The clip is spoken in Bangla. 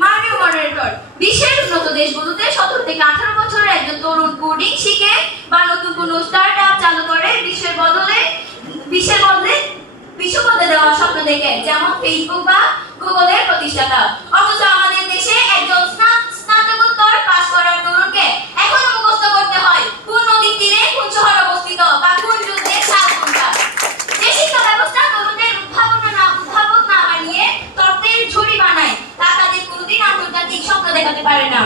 মাননীয় মডারেটর, বিশ্বের উন্নত দেশগুলোতে 17 থেকে 18 বছরের একজন তরুণ কোডিং শিখে বা নতুন কোনো স্টার্টআপ চালু করে বিশ্বের বদলে বিশ্ব বদলে দেওয়ার স্বপ্ন দেখে, যেমন ফেসবুক বা গুগলের প্রতিষ্ঠাতা। অথচ আমাদের দেশে একজন স্নাতকোত্তর পাস করার তরুণকে এখনো মুখস্থ করতে হয় কোন নদীর তীরে কোন শহর অবস্থিত বা কোন যুদ্ধের সাল কোনটা। যে শিক্ষা ব্যবস্থা তরুণদের উদ্ভাবন না বানিয়ে তত্ত্বের ঝুড়ি বানায়, তা তাদের কোনোদিন আন্তর্জাতিক স্বপ্ন দেখাতে পারে না।